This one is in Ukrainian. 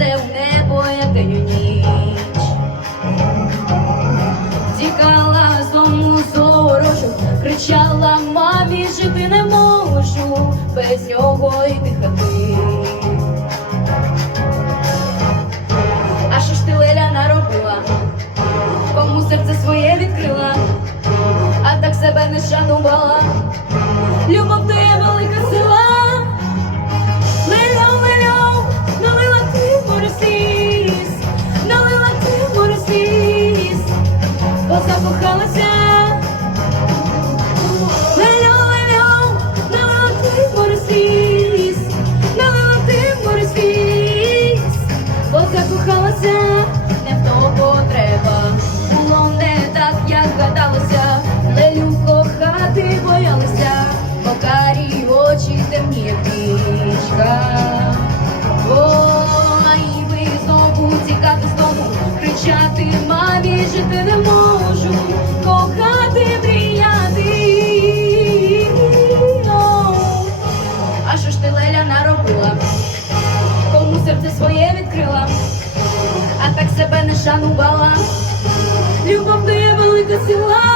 все в небо, яке ніч. Тікала з дому зорожу, кричала мамі, жити не можу, без нього й дихати. А що ж ти Леля наробила? Кому серце своє відкрила, а так себе не шанувала. бо закохалася. Закохалася, не в того треба, було не так, як гадалося. серце своє відкрила, а так себе не шанувала. Любов до велика сила.